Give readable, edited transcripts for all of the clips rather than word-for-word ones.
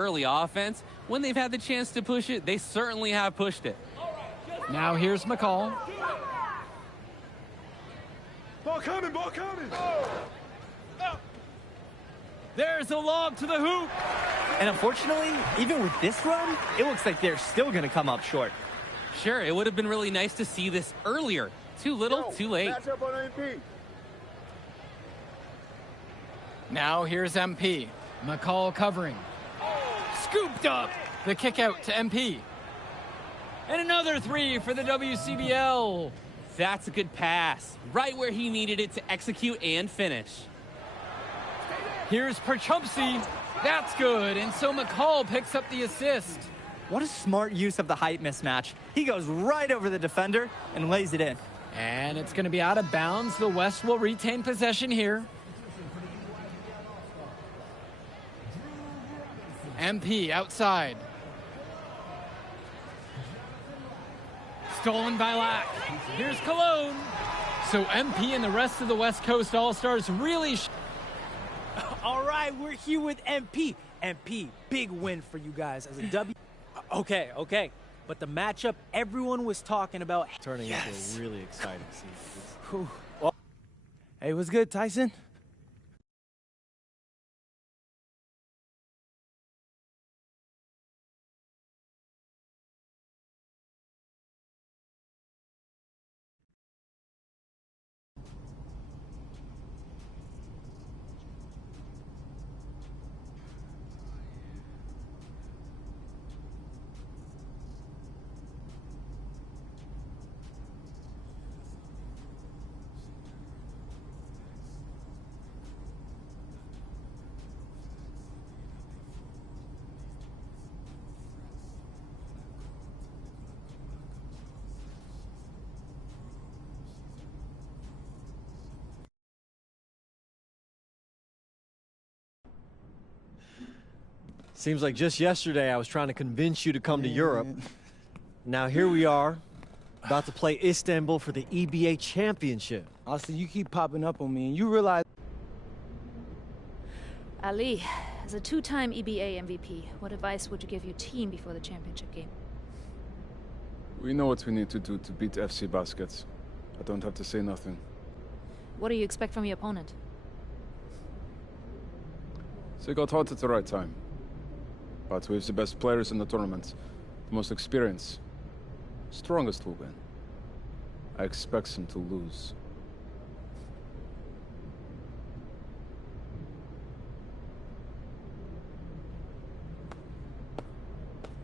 early offense. When they've had the chance to push it, they certainly have pushed it. Now here's McCall. Ball coming, ball coming. There's a lob to the hoop. And unfortunately, even with this run, it looks like they're still going to come up short. Sure, it would have been really nice to see this earlier. Too little, too late. Match up on MP. Now here's MP. McCall covering. Scooped up. The kick out to MP. And another three for the WCBL. That's a good pass. Right where he needed it to execute and finish. Here's Perchumpsey. That's good. And so McCall picks up the assist. What a smart use of the height mismatch. He goes right over the defender and lays it in. And it's going to be out of bounds. The West will retain possession here. MP outside. Stolen by Lack. Here's Cologne. So MP and the rest of the West Coast All-Stars really... All right, we're here with MP. MP, big win for you guys as a W. Okay. But the matchup everyone was talking about... Turning into a really exciting season. Hey, what's good, Tyson? Seems like just yesterday I was trying to convince you to come to Europe. Now here we are, about to play Istanbul for the EBA Championship. Austin, you keep popping up on me, and you realize... Ali, as a two-time EBA MVP, what advice would you give your team before the championship game? We know what we need to do to beat FC Baskets. I don't have to say nothing. What do you expect from your opponent? They got hot at the right time. But with the best players in the tournament, the most experienced, strongest will win. I expect them to lose.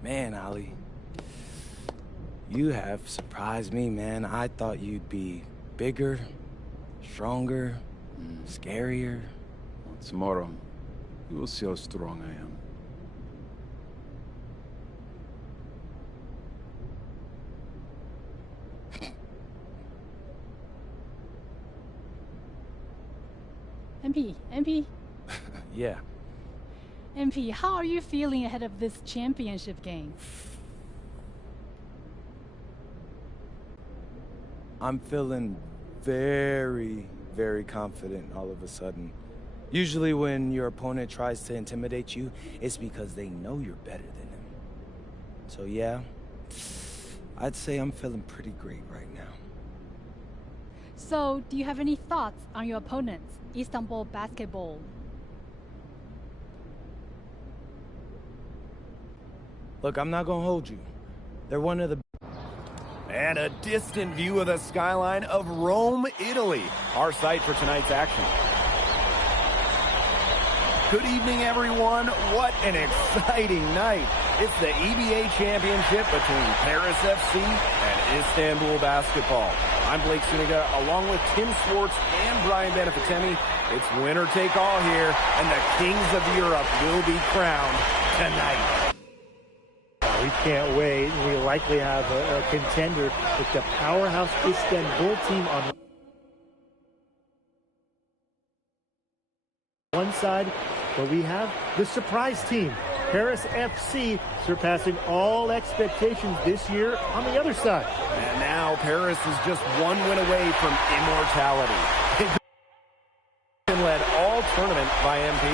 Man, Ali, you have surprised me, man. I thought you'd be bigger, stronger, scarier. Well, tomorrow, you will see how strong I am. MP? Yeah. MP, how are you feeling ahead of this championship game? I'm feeling very, very confident all of a sudden. Usually when your opponent tries to intimidate you, it's because they know you're better than them. So yeah, I'd say I'm feeling pretty great right now. So, do you have any thoughts on your opponents, Istanbul Basketball? Look, I'm not gonna hold you. They're one of the... And a distant view of the skyline of Rome, Italy, our site for tonight's action. Good evening, everyone. What an exciting night. It's the EBA Championship between Paris FC and Istanbul Basketball. I'm Blake Suniga, along with Tim Swartz and Brian Benefitemi. It's winner take all here, and the kings of Europe will be crowned tonight. We can't wait. We likely have a contender with the powerhouse Istanbul team on one side, but we have the surprise team, Paris FC, surpassing all expectations this year on the other side. And now Paris is just one win away from immortality. They've led all tournament by MP.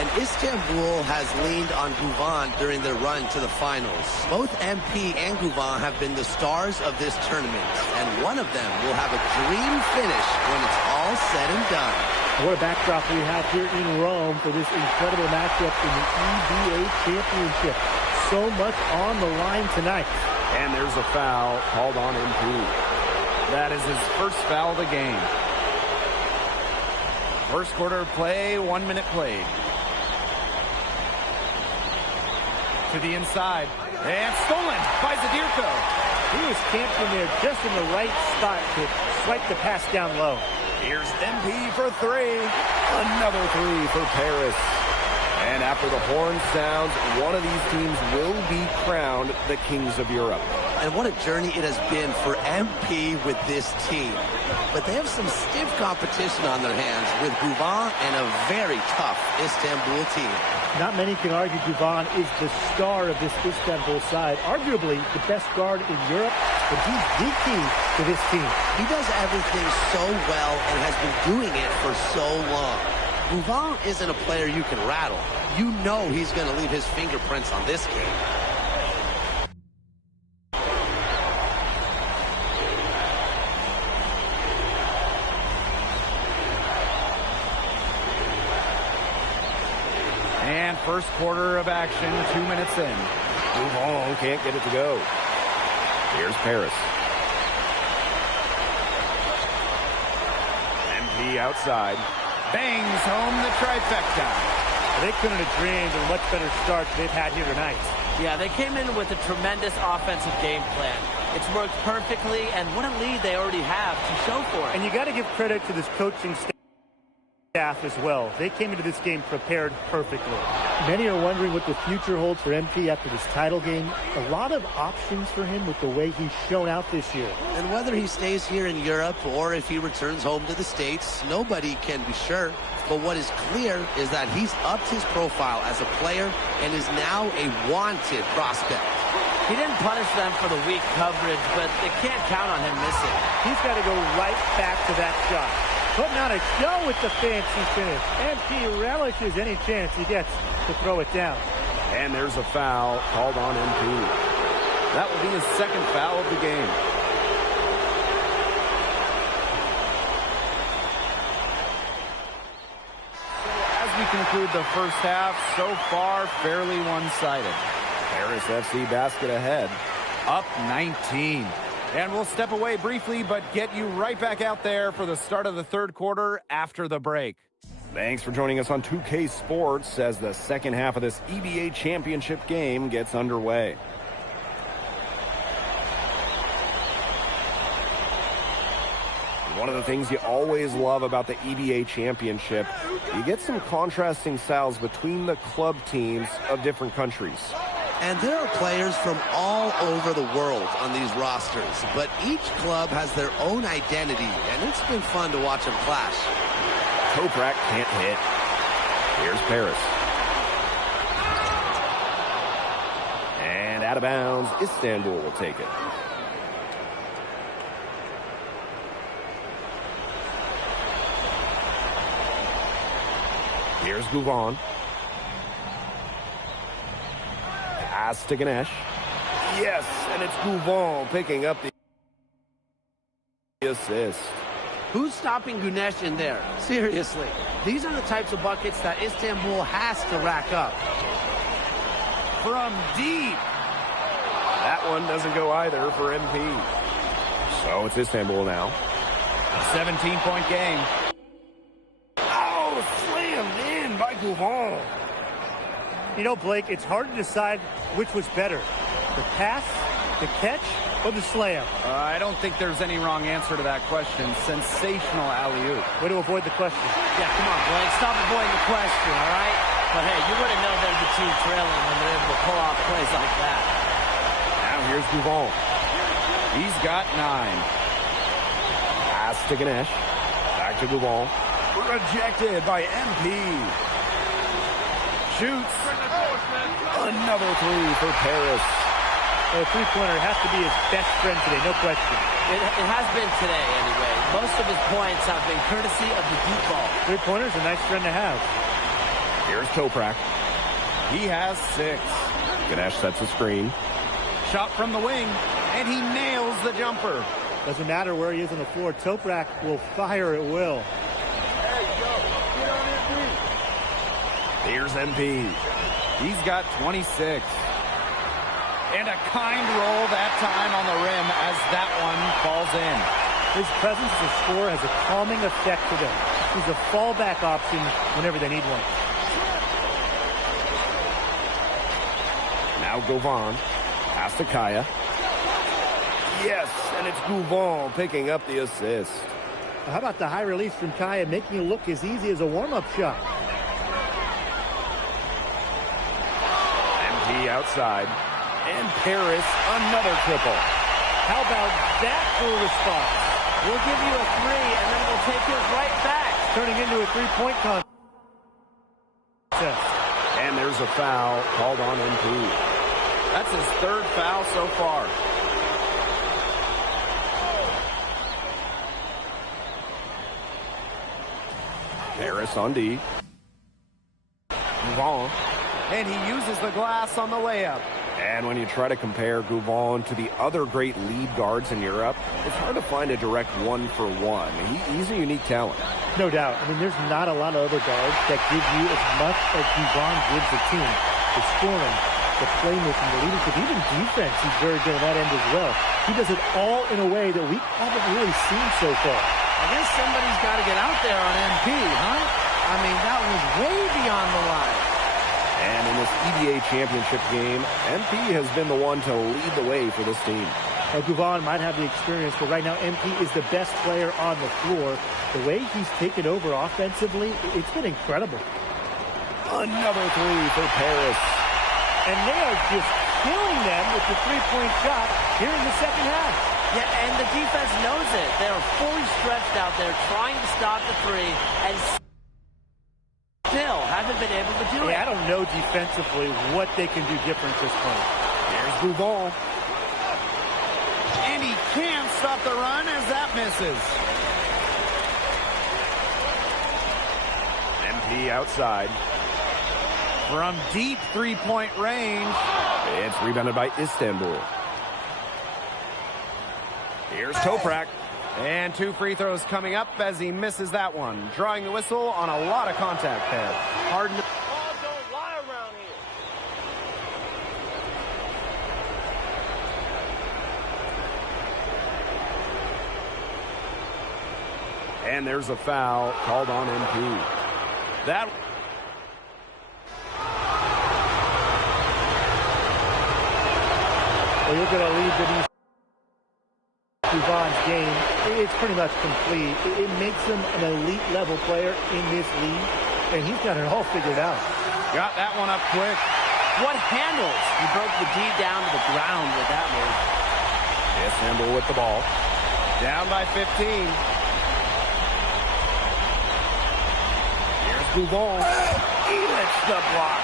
And Istanbul has leaned on Guvan during their run to the finals. Both MP and Guvan have been the stars of this tournament, and one of them will have a dream finish when it's all said and done. What a backdrop we have here in Rome for this incredible matchup in the EBA Championship. So much on the line tonight. And there's a foul called on MP. That is his first foul of the game. First quarter play, 1 minute played. To the inside. And stolen by Zadirko. He was camped in there just in the right spot to swipe the pass down low. Here's MP for three. Another three for Paris. And after the horn sounds, one of these teams will be crowned the Kings of Europe. And what a journey it has been for MP with this team. But they have some stiff competition on their hands with Guvan and a very tough Istanbul team. Not many can argue Guvan is the star of this Istanbul side. Arguably the best guard in Europe, but he's the key to this team. He does everything so well and has been doing it for so long. Guvan isn't a player you can rattle. You know he's going to leave his fingerprints on this game. And first quarter of action, 2 minutes in. Guvan can't get it to go. Here's Paris. MP outside. Bangs home the trifecta. They couldn't have dreamed of a much better start they've had here tonight. Yeah, they came in with a tremendous offensive game plan. It's worked perfectly, and what a lead they already have to show for it. And you got to give credit to this coaching staff as well. They came into this game prepared perfectly. Many are wondering what the future holds for MP after this title game. A lot of options for him with the way he's shown out this year. And whether he stays here in Europe or if he returns home to the States, nobody can be sure. But what is clear is that he's upped his profile as a player and is now a wanted prospect. He didn't punish them for the weak coverage, but they can't count on him missing. He's got to go right back to that shot. Putting on a show with the fancy finish. MP relishes any chance he gets to throw it down. And there's a foul called on MP. That will be his second foul of the game. So as we conclude the first half, so far fairly one-sided. Paris FC basket ahead, up 19. And we'll step away briefly, but get you right back out there for the start of the third quarter after the break. Thanks for joining us on 2K Sports as the second half of this EBA Championship game gets underway. One of the things you always love about the EBA Championship, you get some contrasting styles between the club teams of different countries. And there are players from all over the world on these rosters, but each club has their own identity, and it's been fun to watch them clash. Toprak can't hit. Here's Paris. And out of bounds, Istanbul will take it. Here's Guvan. Pass to Ganesh. Yes, and it's Guvan picking up the assist. Who's stopping Ganesh in there? Seriously. These are the types of buckets that Istanbul has to rack up. From deep. That one doesn't go either for MP. So it's Istanbul now. A 17-point game. Oh, slammed in by Guvan. You know, Blake, it's hard to decide which was better. The pass, the catch, or the slam? I don't think there's any wrong answer to that question. Sensational alley-oop. Way to avoid the question. Yeah, come on, Blake. Stop avoiding the question, all right? But, hey, you wouldn't know there's a team trailing when they're able to pull off plays like that. Now here's Guvan. He's got 9. Pass to Ganesh. Back to Guvan. Rejected by MP. Shoots. Another 3 for Paris. A three-pointer has to be his best friend today, no question. It has been today, anyway. Most of his points have been courtesy of the deep ball. Three-pointer's a nice friend to have. Here's Toprak. He has 6. Ganesh sets a screen. Shot from the wing, and he nails the jumper. Doesn't matter where he is on the floor. Toprak will fire at will. Here's MP. He's got 26. And a kind roll that time on the rim as that one falls in. His presence as a scorer has a calming effect to them. He's a fallback option whenever they need one. Now Govan. Pass to Kaya. Yes, and it's Govan picking up the assist. How about the high release from Kaya, making it look as easy as a warm-up shot? MP outside. And Paris, another triple. How about that for a response? We'll give you a 3, and then we'll take it right back. Turning into a three-point contest. And there's a foul called on MP. That's his 3rd foul so far. Paris on D. Govan. And he uses the glass on the layup. And when you try to compare Govan to the other great lead guards in Europe, it's hard to find a direct one-for-one. He's a unique talent. No doubt. I mean, there's not a lot of other guards that give you as much as Govan gives the team. The scoring, the playmaking, the leadership, even defense, he's very good on that end as well. He does it all in a way that we haven't really seen so far. I guess somebody's got to get out there on MP, huh? I mean, that was way beyond the line. And in this EBA championship game, MP has been the one to lead the way for this team. Govan might have the experience, but right now MP is the best player on the floor. The way he's taken over offensively, it's been incredible. Another 3 for Paris. And they are just killing them with the three-point shot here in the second half. Yeah, and the defense knows it. They're fully stretched out there trying to stop the 3 and still haven't been able to do it. I don't know defensively what they can do different this point. Here's Govan. And he can't stop the run as that misses. MP outside. From deep three-point range. It's rebounded by Istanbul. Here's Toprak. And 2 free throws coming up as he misses that one. Drawing the whistle on a lot of contact there. Harden. Don't lie around here. And there's a foul called on MP. That. Well, you're going to lead the Govan's game. It's pretty much complete. It makes him an elite level player in this league, and he's got it all figured out. Got that one up quick. What handles? He broke the D down to the ground with that move. Istanbul with the ball. Down by 15. Here's Govan. Elitch the block.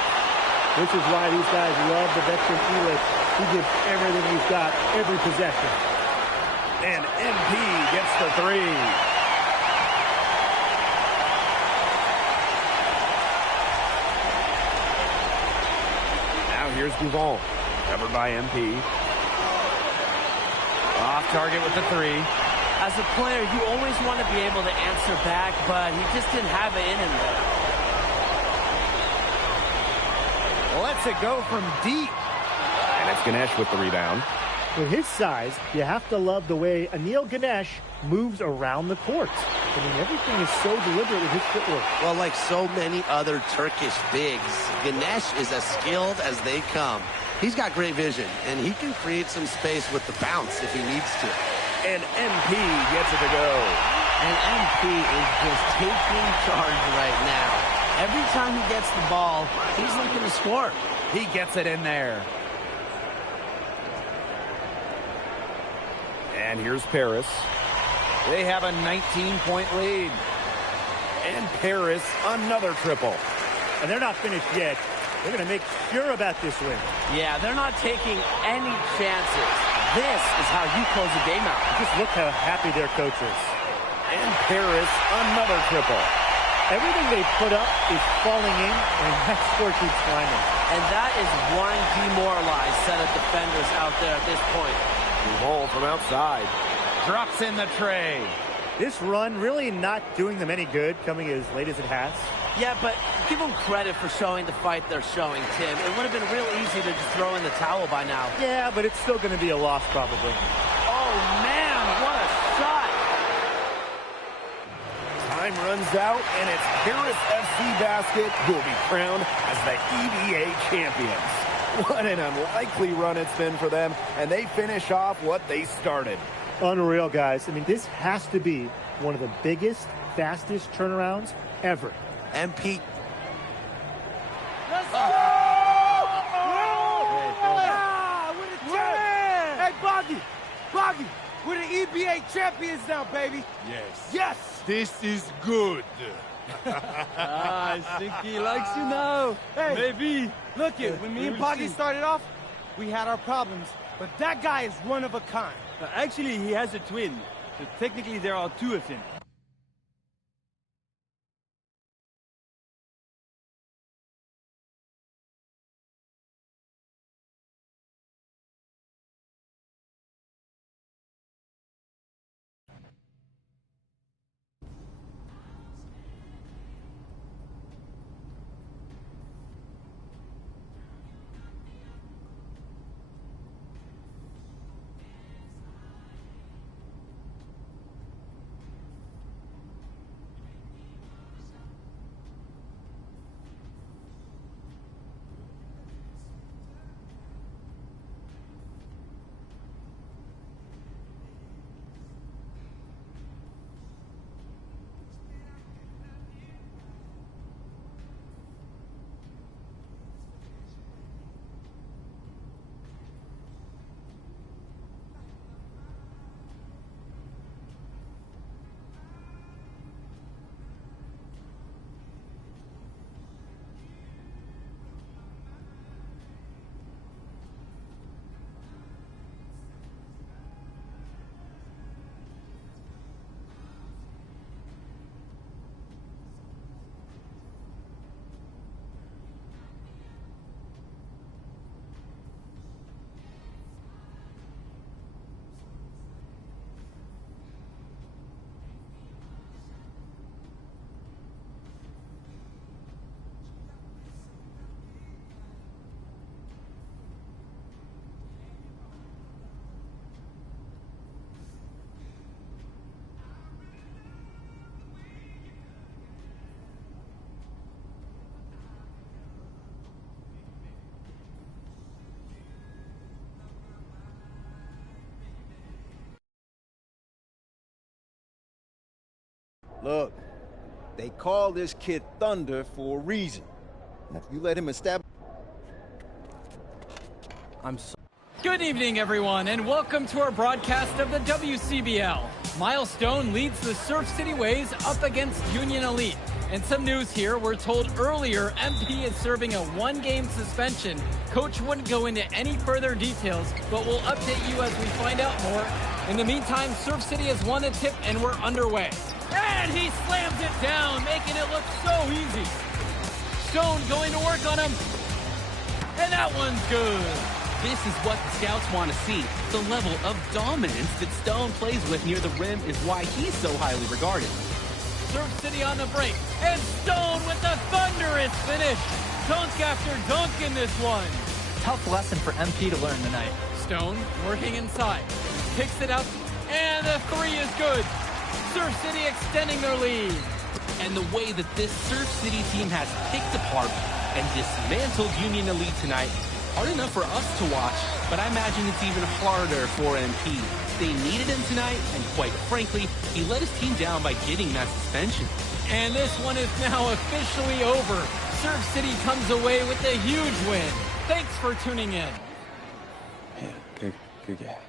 This is why these guys love the veteran Elitch. He gives everything he's got, every possession. And MP gets the 3. Now here's Govan. Covered by MP. Off target with the 3. As a player, you always want to be able to answer back, but he just didn't have it in him there. Lets it go from deep. And it's Ganesh with the rebound. With his size, you have to love the way Anil Ganesh moves around the court. I mean, everything is so deliberate with his footwork. Well, like so many other Turkish bigs, Ganesh is as skilled as they come. He's got great vision, and he can create some space with the bounce if he needs to. And MP gets it to go. And MP is just taking charge right now. Every time he gets the ball, he's looking to score. He gets it in there. And here's Paris. They have a 19-point lead. And Paris, another triple. And they're not finished yet. They're going to make sure about this win. Yeah, they're not taking any chances. This is how you close the game out. Just look how happy their coach is. And Paris, another triple. Everything they put up is falling in, and that score keeps climbing. And that is one demoralized set of defenders out there at this point. Ball from outside. Drops in the tray. This run really not doing them any good, coming as late as it has. Yeah, but give them credit for showing the fight they're showing, Tim. It would have been real easy to just throw in the towel by now. Yeah, but it's still going to be a loss probably. Oh, man, what a shot. Time runs out, and it's Paris FC Basket who will be crowned as the EBA champions. What an unlikely run it's been for them, and they finish off what they started. Unreal, guys. I mean, this has to be one of the biggest, fastest turnarounds ever. MP. Let's go! Hey, Boggy, we're the EBA champions now, baby. Yes. Yes. This is good. I think he likes you now. Hey, maybe. Look it. When me and Boggy started off, we had our problems, but that guy is one of a kind. Actually, he has a twin, so technically there are two of him. Look, they call this kid Thunder for a reason. And if you let him establish... I'm so... Good evening, everyone, and welcome to our broadcast of the WCBL. Milestone leads the Surf City Waves up against Union Elite. And some news here, we're told earlier MP is serving a one-game suspension. Coach wouldn't go into any further details, but we'll update you as we find out more. In the meantime, Surf City has won the tip and we're underway. And he slams it down, making it look so easy. Stone going to work on him. And that one's good. This is what the scouts want to see. The level of dominance that Stone plays with near the rim is why he's so highly regarded. Surf City on the break. And Stone with the thunderous finish. Dunk after dunk in this one. Tough lesson for MP to learn tonight. Stone working inside. Picks it up. And the three is good. Surf City extending their lead. And the way that this Surf City team has picked apart and dismantled Union Elite tonight, hard enough for us to watch, but I imagine it's even harder for MP. They needed him tonight, and quite frankly, he let his team down by getting that suspension. And this one is now officially over. Surf City comes away with a huge win. Thanks for tuning in. Yeah, good game.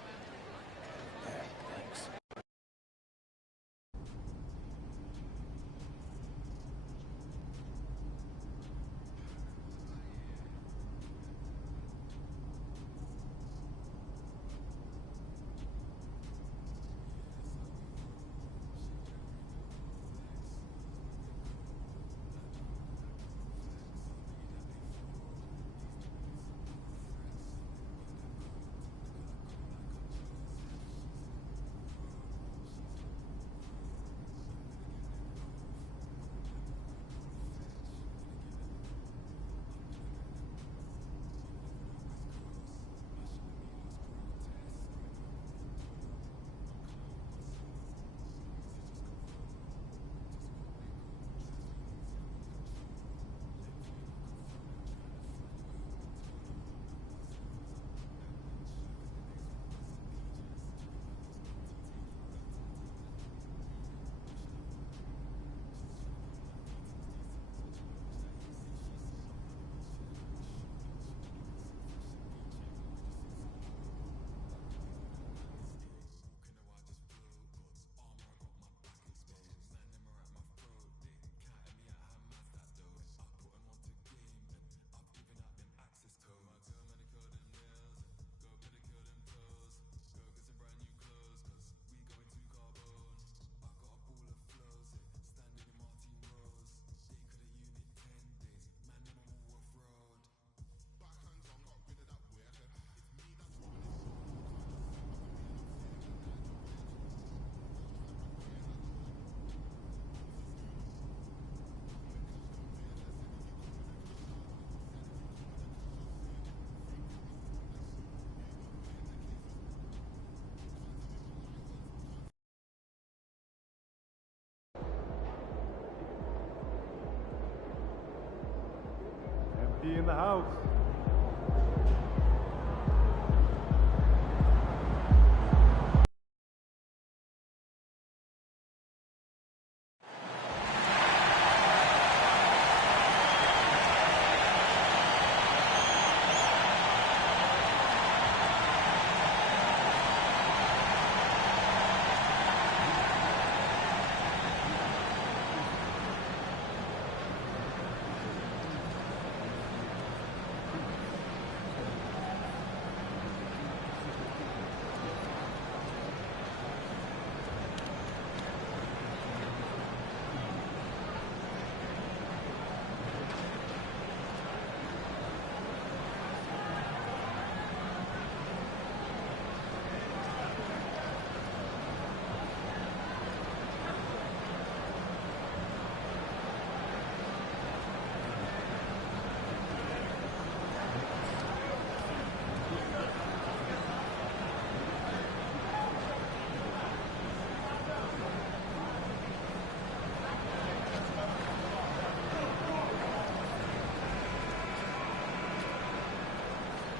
in the house.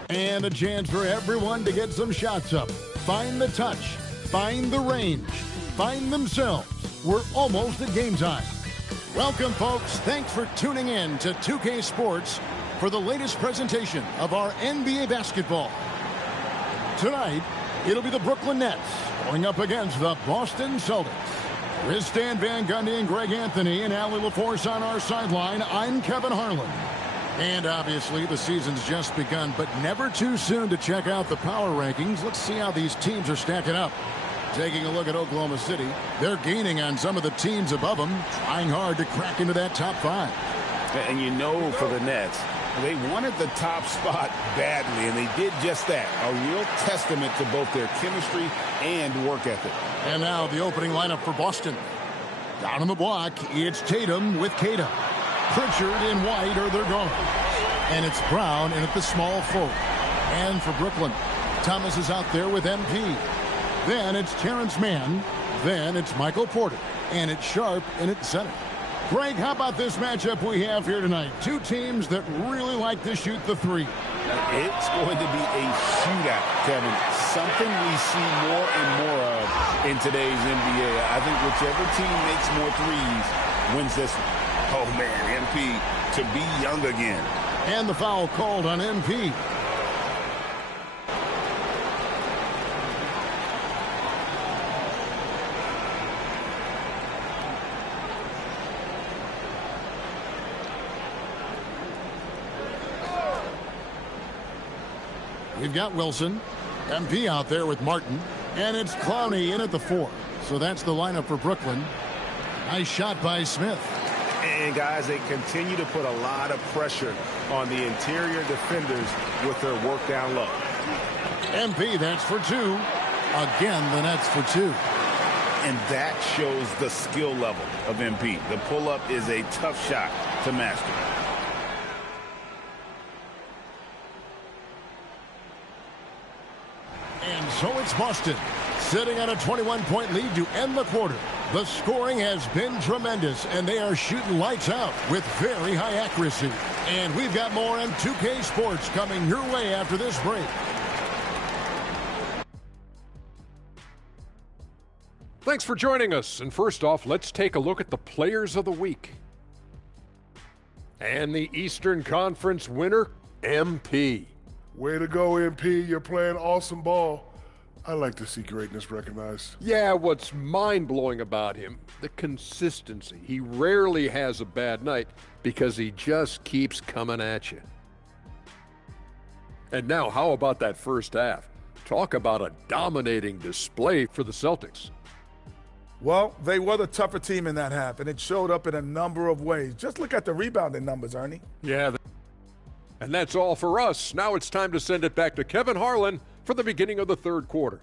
And a chance for everyone to get some shots up. Find the touch. Find the range. Find themselves. We're almost at game time. Welcome, folks. Thanks for tuning in to 2K Sports for the latest presentation of our NBA basketball. Tonight, it'll be the Brooklyn Nets going up against the Boston Celtics. With Stan Van Gundy and Greg Anthony and Allie LaForce on our sideline, I'm Kevin Harlan. And obviously, the season's just begun, but never too soon to check out the power rankings. Let's see how these teams are stacking up. Taking a look at Oklahoma City, they're gaining on some of the teams above them, trying hard to crack into that top 5. And you know, for the Nets, they wanted the top spot badly, and they did just that. A real testament to both their chemistry and work ethic. And now the opening lineup for Boston. Down on the block, it's Tatum with Kata. Pritchard and White are their guards. And it's Brown in at the small forward. And for Brooklyn, Thomas is out there with MP. Then it's Terrence Mann. Then it's Michael Porter. And it's Sharp in at center. Greg, how about this matchup we have here tonight? Two teams that really like to shoot the three. It's going to be a shootout, Kevin. Something we see more and more of in today's NBA. I think whichever team makes more threes wins this one. Oh, man, MP to be young again. And the foul called on MP. We've got Wilson, MP out there with Martin, and it's Clowney in at the 4. So that's the lineup for Brooklyn. Nice shot by Smith. And, guys, they continue to put a lot of pressure on the interior defenders with their work down low. MP, that's for 2. Again, the Nets for 2. And that shows the skill level of MP. The pull-up is a tough shot to master. And so it's Boston, sitting on a 21-point lead to end the quarter. The scoring has been tremendous, and they are shooting lights out with very high accuracy. And we've got more on 2K Sports coming your way after this break. Thanks for joining us. And first off, let's take a look at the players of the week. And the Eastern Conference winner, MP. Way to go, MP. You're playing awesome ball. I like to see greatness recognized. Yeah, what's mind-blowing about him, the consistency. He rarely has a bad night because he just keeps coming at you. And now, how about that first half? Talk about a dominating display for the Celtics. Well, they were the tougher team in that half, and it showed up in a number of ways. Just look at the rebounding numbers, Ernie. Yeah, and that's all for us. Now it's time to send it back to Kevin Harlan for the beginning of the third quarter.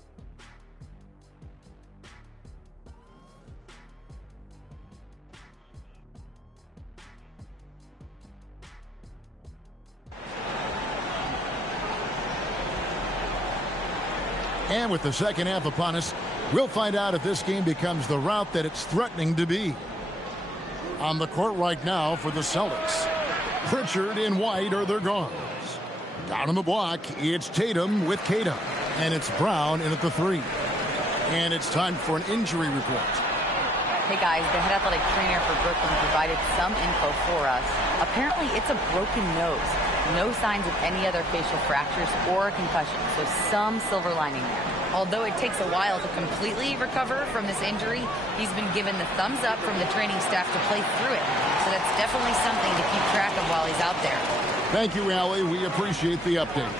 And with the second half upon us, we'll find out if this game becomes the route that it's threatening to be. On the court right now for the Celtics, Pritchard and White are their guards. Down on the block, it's Tatum with Tatum. And it's Brown in at the 3. And it's time for an injury report. Hey guys, the head athletic trainer for Brooklyn provided some info for us. Apparently it's a broken nose. No signs of any other facial fractures or a concussion, so some silver lining there. Although it takes a while to completely recover from this injury, he's been given the thumbs up from the training staff to play through it. So that's definitely something to keep track of while he's out there. Thank you, Allie. We appreciate the update.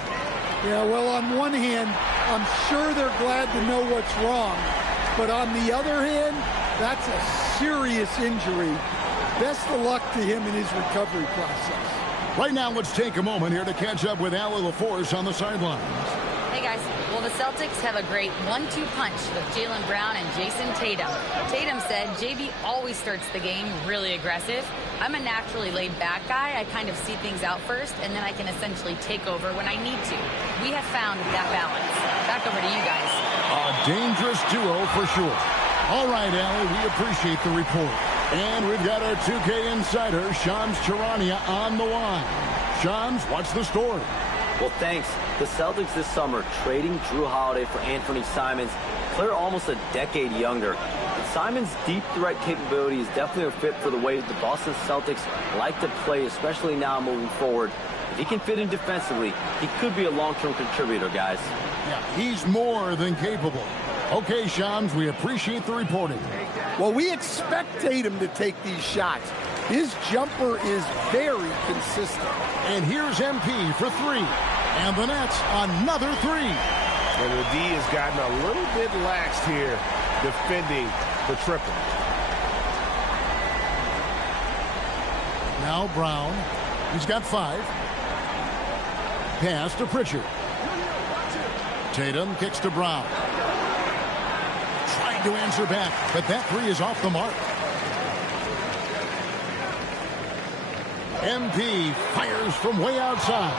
Yeah, well, on one hand, I'm sure they're glad to know what's wrong. But on the other hand, that's a serious injury. Best of luck to him in his recovery process. Right now, let's take a moment here to catch up with Allie LaForce on the sidelines. Hey guys, well the Celtics have a great 1-2 punch with Jaylen Brown and Jason Tatum. Tatum said, JB always starts the game really aggressive. I'm a naturally laid back guy. I kind of see things out first and then I can essentially take over when I need to. We have found that balance. Back over to you guys. A dangerous duo for sure. All right, Allie, we appreciate the report. And we've got our 2K insider, Shams Charania, on the line. Shams, what's the story? Well, thanks. The Celtics this summer trading Drew Holiday for Anthony Simons. Player almost a decade younger. And Simons' deep threat capability is definitely a fit for the way the Boston Celtics like to play, especially now moving forward. If he can fit in defensively, he could be a long-term contributor, guys. Yeah, he's more than capable. Okay, Shams, we appreciate the reporting. Well, we expect Tatum to take these shots. His jumper is very consistent. And here's MP for 3. And the Nets, another 3. And the D has gotten a little bit laxed here defending the triple. Now Brown. He's got 5. Pass to Pritchard. Tatum kicks to Brown. Trying to answer back, but that 3 is off the mark. MP fires from way outside.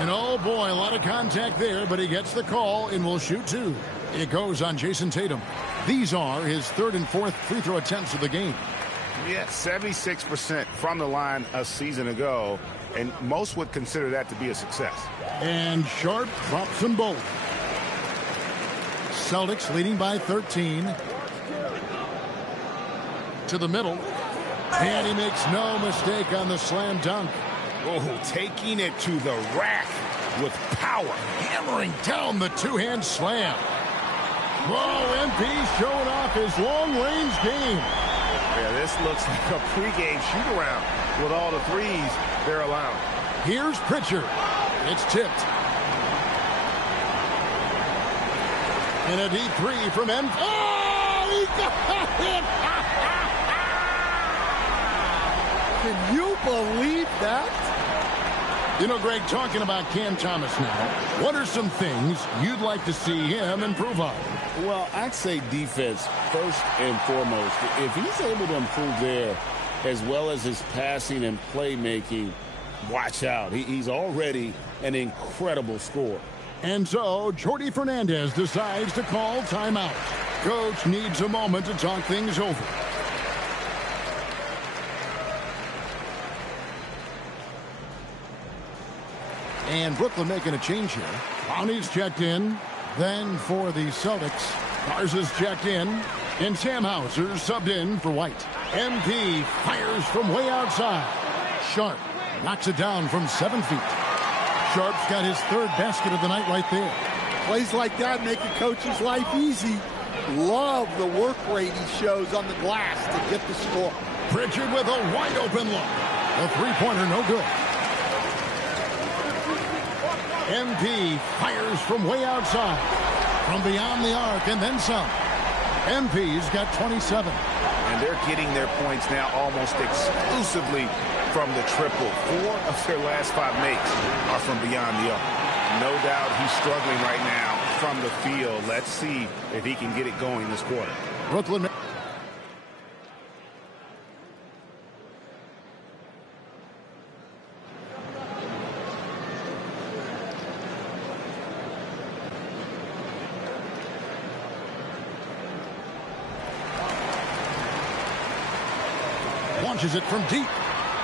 And oh boy, a lot of contact there, but he gets the call and will shoot 2. It goes on Jason Tatum. These are his 3rd and 4th free throw attempts of the game. Yeah, 76% from the line a season ago, and most would consider that to be a success. And Sharp drops them both. Celtics leading by 13. To the middle. And he makes no mistake on the slam dunk. Oh, taking it to the rack with power. Hammering down the 2-hand slam. Whoa, MP showing off his long-range game. Yeah, this looks like a pregame shoot-around with all the threes they're allowing. Here's Pritchard. It's tipped. And a deep 3 from MP. Oh, he got it! Can you believe that? You know, Greg, talking about Cam Thomas now, what are some things you'd like to see him improve on? Well, I'd say defense first and foremost. If he's able to improve there, as well as his passing and playmaking, watch out. He's already an incredible scorer. And so, Jordi Fernandez decides to call timeout. Coach needs a moment to talk things over. And Brooklyn making a change here. Brownie's checked in. Then for the Celtics, Garza's checked in. And Sam Hauser subbed in for White. MP fires from way outside. Sharp knocks it down from 7 feet. Sharp's got his 3rd basket of the night right there. Plays like that make a coach's life easy. Love the work rate he shows on the glass to get the score. Pritchard with a wide open look. The 3-pointer no good. MP fires from way outside. From beyond the arc and then some. MP's got 27. And they're getting their points now almost exclusively from the triple. 4 of their last 5 makes are from beyond the arc. No doubt he's struggling right now from the field. Let's see if he can get it going this quarter. Brooklyn. Launches it from deep.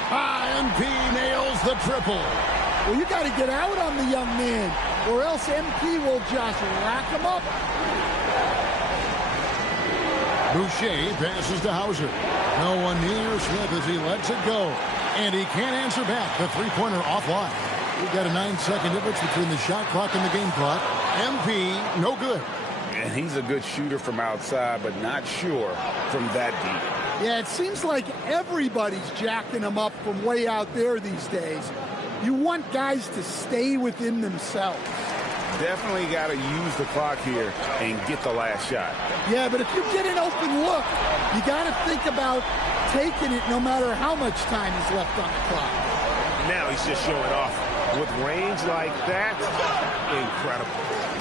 MP nails the triple. Well, you got to get out on the young man, or else MP will just rack him up. Boucher passes to Hauser. No one near Smith as he lets it go. And he can't answer back. The three-pointer offline. We've got a 9-second difference between the shot clock and the game clock. MP, no good. And he's a good shooter from outside, but not sure from that deep. Yeah, it seems like everybody's jacking him up from way out there these days. You want guys to stay within themselves. Definitely got to use the clock here and get the last shot. Yeah, but if you get an open look, you got to think about taking it no matter how much time is left on the clock. Now he's just showing off. With range like that, incredible.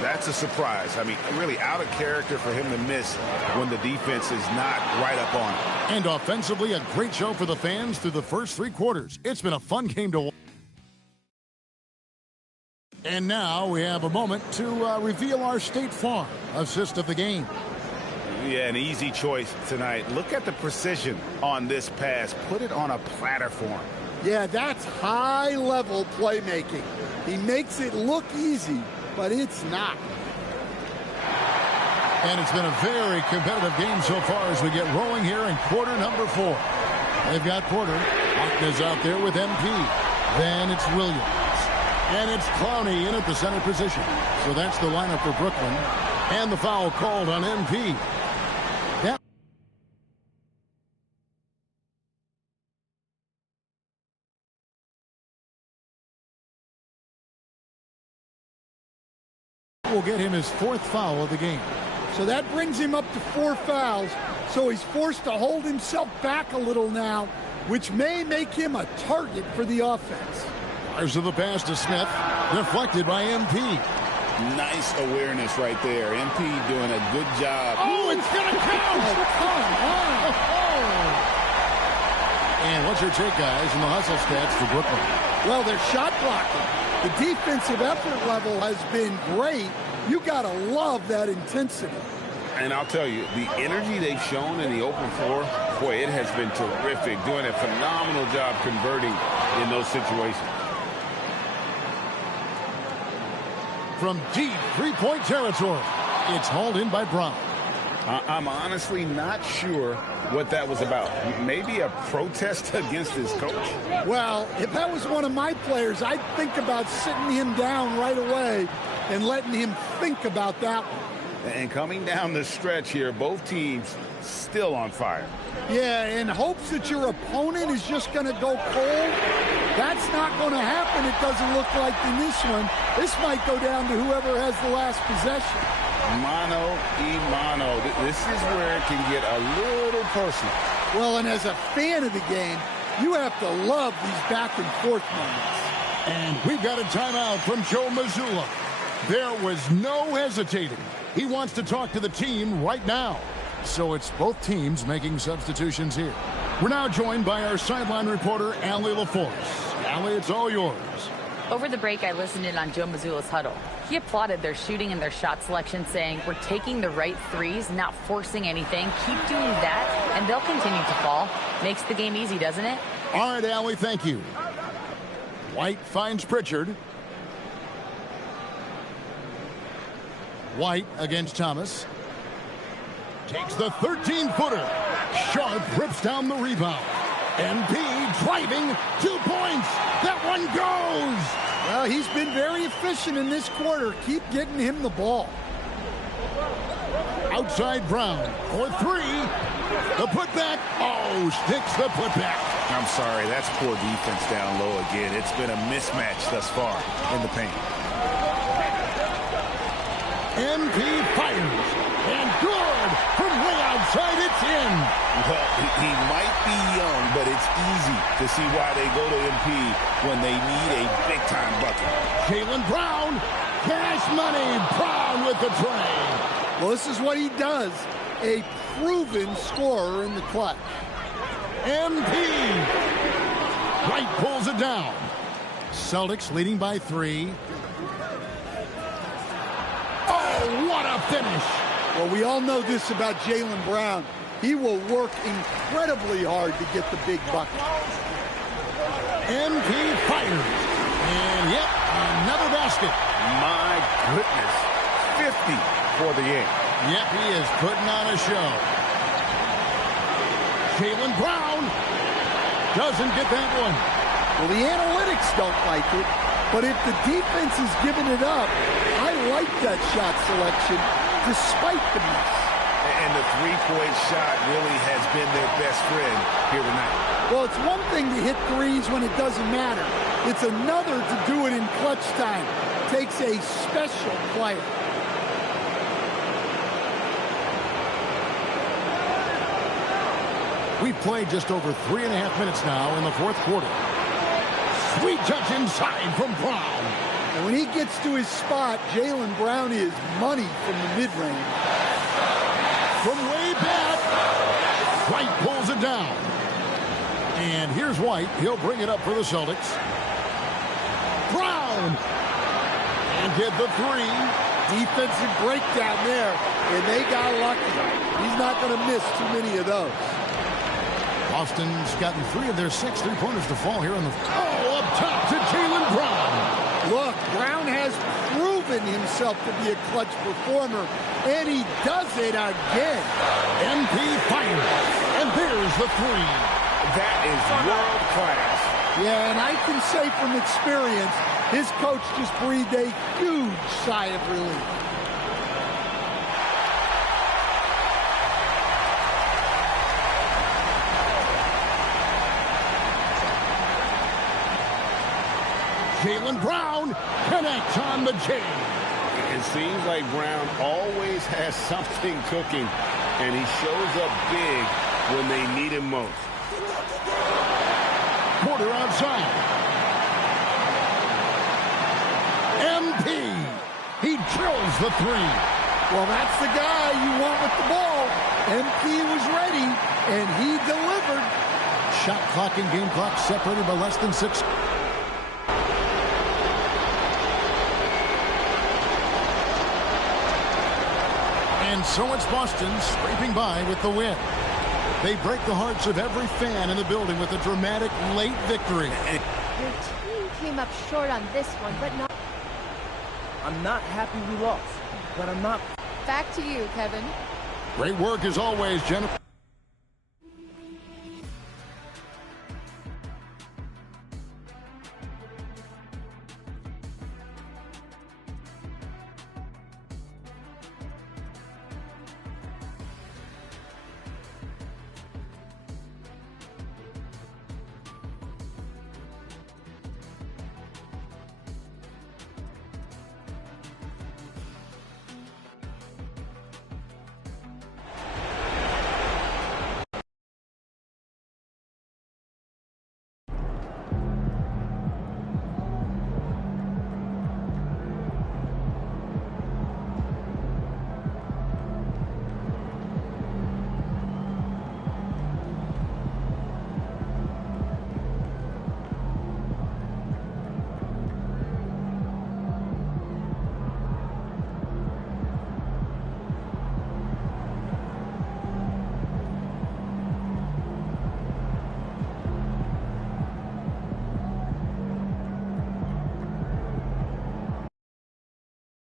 That's a surprise. I mean, really out of character for him to miss when the defense is not right up on him. And offensively, a great show for the fans through the first three quarters. It's been a fun game to watch. And now we have a moment to reveal our State Farm assist of the game. Yeah, an easy choice tonight. Look at the precision on this pass. Put it on a platter for him. Yeah, that's high-level playmaking. He makes it look easy, but it's not. And it's been a very competitive game so far as we get rolling here in quarter number 4. They've got Porter. Is out there with MP. Then it's Williams. And it's Clowney in at the center position. So that's the lineup for Brooklyn. And the foul called on MP. That will get him his 4th foul of the game. So that brings him up to 4 fouls. So he's forced to hold himself back a little now, which may make him a target for the offense. Fires of the pass to Smith, deflected by MP. Nice awareness right there. MP doing a good job. Oh, it's going to count! Oh, come on! And what's your take, guys, in the hustle stats for Brooklyn? Well, they're shot blocking. The defensive effort level has been great. You got to love that intensity. And I'll tell you, the energy they've shown in the open floor, boy, it has been terrific. Doing a phenomenal job converting in those situations. From deep three-point territory, it's hauled in by Brown. I'm honestly not sure what that was about. Maybe a protest against his coach? Well, if that was one of my players, I'd think about sitting him down right away and letting him think about that one. And coming down the stretch here, both teams still on fire. Yeah, in hopes that your opponent is just going to go cold. That's not going to happen, it doesn't look like in this one. This might go down to whoever has the last possession. Mano y mano. This is where it can get a little personal. Well, and as a fan of the game, you have to love these back and forth moments. And we've got a timeout from Joe Mazzulla. There was no hesitating. He wants to talk to the team right now. So it's both teams making substitutions here. We're now joined by our sideline reporter, Allie LaForce. Allie, it's all yours. Over the break, I listened in on Joe Mazzulla's huddle. He applauded their shooting and their shot selection, saying, we're taking the right threes, not forcing anything. Keep doing that, and they'll continue to fall. Makes the game easy, doesn't it? All right, Allie, thank you. White finds Pritchard. White against Thomas. Takes the 13-footer. Sharp rips down the rebound. MP driving, 2 points. That one goes. Well, he's been very efficient in this quarter. Keep getting him the ball. Outside Brown for 3. The putback. Oh, sticks the putback. I'm sorry, that's poor defense down low again. It's been a mismatch thus far in the paint. MP fires. And good. From way outside, it's in. Well, he might be young, but it's easy to see why they go to MP when they need a big-time bucket. Jaylen Brown. Cash money. Brown with the tray. Well, this is what he does. A proven scorer in the clutch. MP. Wright pulls it down. Celtics leading by 3. Oh, what a finish. Well, we all know this about Jaylen Brown. He will work incredibly hard to get the big bucket. MP fires. And yep, another basket. My goodness. 50 for the end. Yep, he is putting on a show. Jaylen Brown doesn't get that one. Well, the analytics don't like it, but if the defense is giving it up, I like that shot selection despite the miss. And the three-point shot really has been their best friend here tonight. Well, it's one thing to hit threes when it doesn't matter. It's another to do it in clutch time. Takes a special player. We've played just over 3.5 minutes now in the fourth quarter. Sweet touch inside from Brown. And when he gets to his spot, Jaylen Brown is money from the mid-range. From way back, White pulls it down. And here's White. He'll bring it up for the Celtics. Brown. And get the three. Defensive breakdown there. And they got lucky. He's not going to miss too many of those. Boston's gotten 3 of their 6 three-pointers to fall here on the... Oh, up top to Jaylen Brown. Look, Brown has proven himself to be a clutch performer, and he does it again. MP fires, and there's the three. That is world class. Yeah, and I can say from experience, his coach just breathed a huge sigh of relief. Jaylen Brown connects on the J. It seems like Brown always has something cooking, and he shows up big when they need him most. Porter outside. MP. He drills the three. Well, that's the guy you want with the ball. MP was ready, and he delivered. Shot clock and game clock separated by less than 6. And so it's Boston scraping by with the win. They break the hearts of every fan in the building with a dramatic late victory. Your team came up short on this one, but not... I'm not happy we lost, but I'm not... Back to you, Kevin. Great work as always, Jennifer.